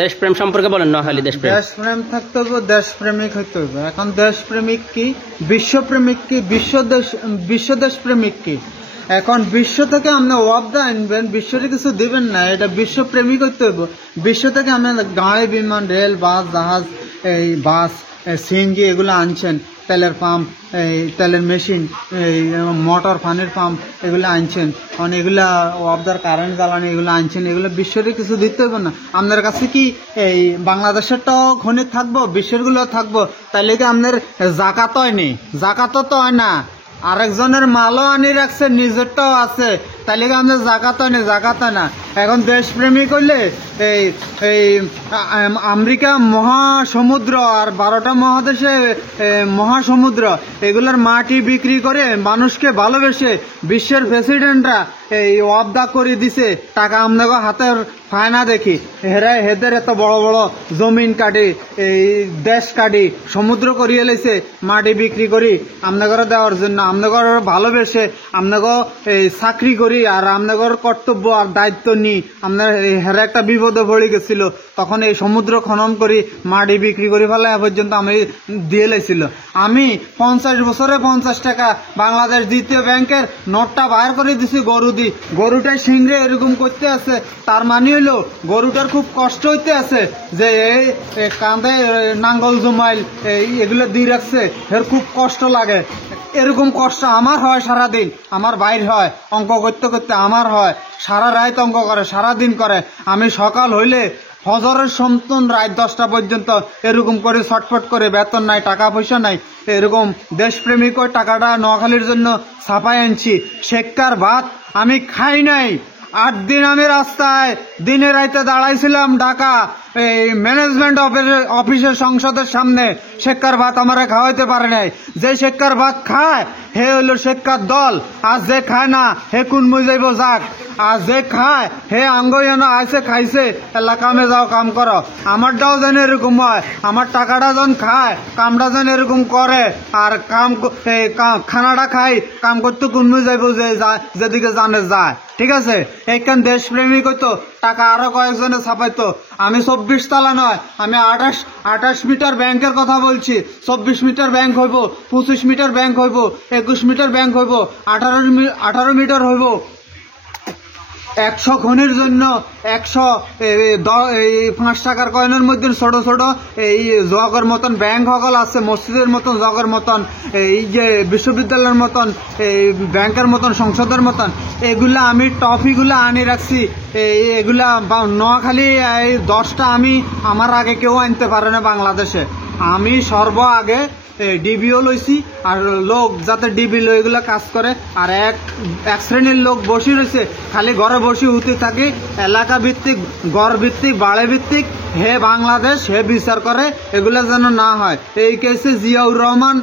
দেশপ্রেম সম্পর্কে বলেন। নোয়াখালী দেশপ্রেম থাকতে হবে, দেশপ্রেমিক হইতে হবে। এখন দেশপ্রেমিক কি, বিশ্বপ্রেমিক কি, বিশ্ব দেশপ্রেমিক কি? এখন বিশ্ব থেকে আপনি ওয়াবদা আনবেন, বিশ্বরে কিছু দিবেন না, এটা বিশ্বপ্রেমিক হইতে হবে। বিশ্ব থেকে আপনি গাড়ি, বিমান, রেল, বাস, জাহাজ, এই বাস, সিএনজি এগুলো আনছেন, তেলের পাম্প, এই তেলের মেশিন, এই মোটর পানির পাম্প এগুলো আনছেন, মানে এগুলা ওয়াবদার কারেন্ট জ্বালানি এগুলো আনছেন, এগুলো বিশ্বের কিছু দিতে হবে না। আপনার কাছে কি এই বাংলাদেশেরটাও খনিজ থাকবো, বিশ্বেরগুলো থাকবো, তাইলে কি আপনার জাকাত হয় নি? জাকাতও তো হয় না, আরেকজনের মালও আনি রাখছে, নিজেরটাও আছে, তাইলে কি আমাদের জাকাত হয় না? জাকাত হয় না। এখন দেশপ্রেমিক হইলে এই এই আমেরিকা মহাসমুদ্র আর 12টা মহাদেশে মহাসমুদ্র এগুলোর মাটি বিক্রি করে মানুষকে ভালোবেসে বিশ্বের প্রেসিডেন্টরা এই ওয়াবদা করে দিছে, টাকা আমদাগো হাতের ফায়না দেখি হেদের এত বড় বড় জমিন কাটি, এই দেশ কাটি, সমুদ্র করিয়ে লেছে মাটি বিক্রি করি আমনাগর দেওয়ার জন্য, আমনাগর ভালোবেসে আমনাগো এই চাকরি করি আর আমনাগর কর্তব্য আর দায়িত্ব নিই। আপনার হেরা একটা বিপদে পড়ে গেছিল, তখন এই সমুদ্র খনন করি মাটি বিক্রি করি ফেলা পর্যন্ত আমি দিয়ে লেছিল। আমি 50 বছরে 50 টাকা বাংলাদেশ দ্বিতীয় ব্যাংকের নোটটা বাইর করে দিছি গরু দি, গরুটাই সিংড়ে এরকম করতে আছে, তার মানে হইলো গরুটার খুব কষ্ট হইতে আছে যে এই কাঁধে নাঙ্গল জমাইল এগুলো দিয়ে রাখছে, এর খুব কষ্ট লাগে। এরকম কষ্ট আমার হয় সারাদিন, আমার বাইর হয় অঙ্ক করতে করতে, আমার হয় সারা রাত অঙ্ক করে, সারাদিন করে। আমি সকাল হইলে ফজরের সন্তন রাত 10টা পর্যন্ত এরকম করে ছটফট করে, বেতন নাই, টাকা পয়সা নাই, এরকম দেশপ্রেমিক ওই টাকাটা নোয়াখালীর জন্য ছাপাই আনছি। শেক্কার ভাত আমি খাই নাই, 8 দিন আমি রাস্তায় দিনে রাইতে দাঁড়াইছিলাম ঢাকা এই ম্যানেজমেন্ট অফিসের সংসদের সামনে, শেক্কার ভাত আমারে খাওয়াইতে পারে নাই। যে শেক্কার ভাত খায় হে হইল শেক্কার দল, আর যে খায় না হে কোন মুজাইব যাক, আর যে খায় হে আঙ্গইয়ান আইসে খাইছে এলা কামে যাও কাম করো। আমারটাও যেন এরকম হয়, আমার টাকাটা যখন খায় কামটা যেন এরকম করে, আর খানাটা খাই কাম করতে কোন মুজাইব যে যেদিকে জানে যায়। ঠিক আছে, এইখান দেশপ্রেমিক হইতো টাকা আরো কয়েকজনে ছাপাইতো। আমি 24 তলা নয়, আমি 28 মিটার ব্যাংকের কথা বলছি। 24 মিটার ব্যাংক হইব, 25 মিটার ব্যাংক হইব, 21 মিটার ব্যাংক হইব, 18 মিটার হইব। 100 খনির জন্য 105 টাকার কয়েনের মধ্যে ছোট ছোট এই জগের মতন ব্যাংক সকল আছে, মসজিদের মতন জগের মতন, এই যে বিশ্ববিদ্যালয়ের মতন, এই ব্যাংকের মতন, সংসদের মতন, এগুলা আমি টফিগুলো আনি রাখছি। এগুলা নোয়াখালী 10টা আমি আমার আগে কেউ আনতে পারে না বাংলাদেশে। আমি সর্ব আগে ডিবিও লইছি, আর লোক যাতে ডিবি লো এগুলা কাজ করে, আর এক শ্রেণীর লোক বসে রয়েছে খালি ঘরে বসে হতে থাকে, এলাকা ভিত্তিক, গড় ভিত্তিক, বাড়ে ভিত্তিক, হে বাংলাদেশ হে বিচার করে, এগুলা যেন না হয়। এই কেসে জিয়াউর রহমান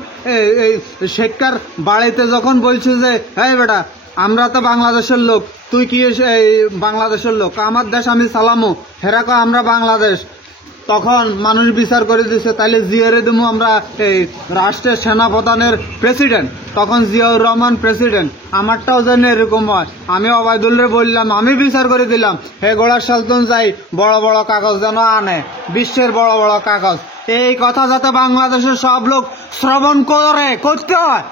শেখকার বাড়িতে যখন বলছে যে হ্যাঁ বেটা আমরা তো বাংলাদেশের লোক, তুই কি বাংলাদেশের লোক, আমার দেশ আমি সালামো, হেরা কয় আমরা বাংলাদেশ, তখন মানুষ বিচার করে দিচ্ছে তাইলে জিয়ারে দেবো আমরা এই রাষ্ট্রের সেনাপ্রধানের প্রেসিডেন্ট, তখন জিয়াউর রহমান প্রেসিডেন্ট। আমারটাও যেন এরকম হয়। আমি ওবায়দুল্লাহ বললাম, আমি বিচার করে দিলাম হে গোলার সালতন যাই বড় বড় কাগজ যেন আনে, বিশ্বের বড় বড় কাগজ। এই কথা যাতে বাংলাদেশের সব লোক শ্রবণ করতে হয়,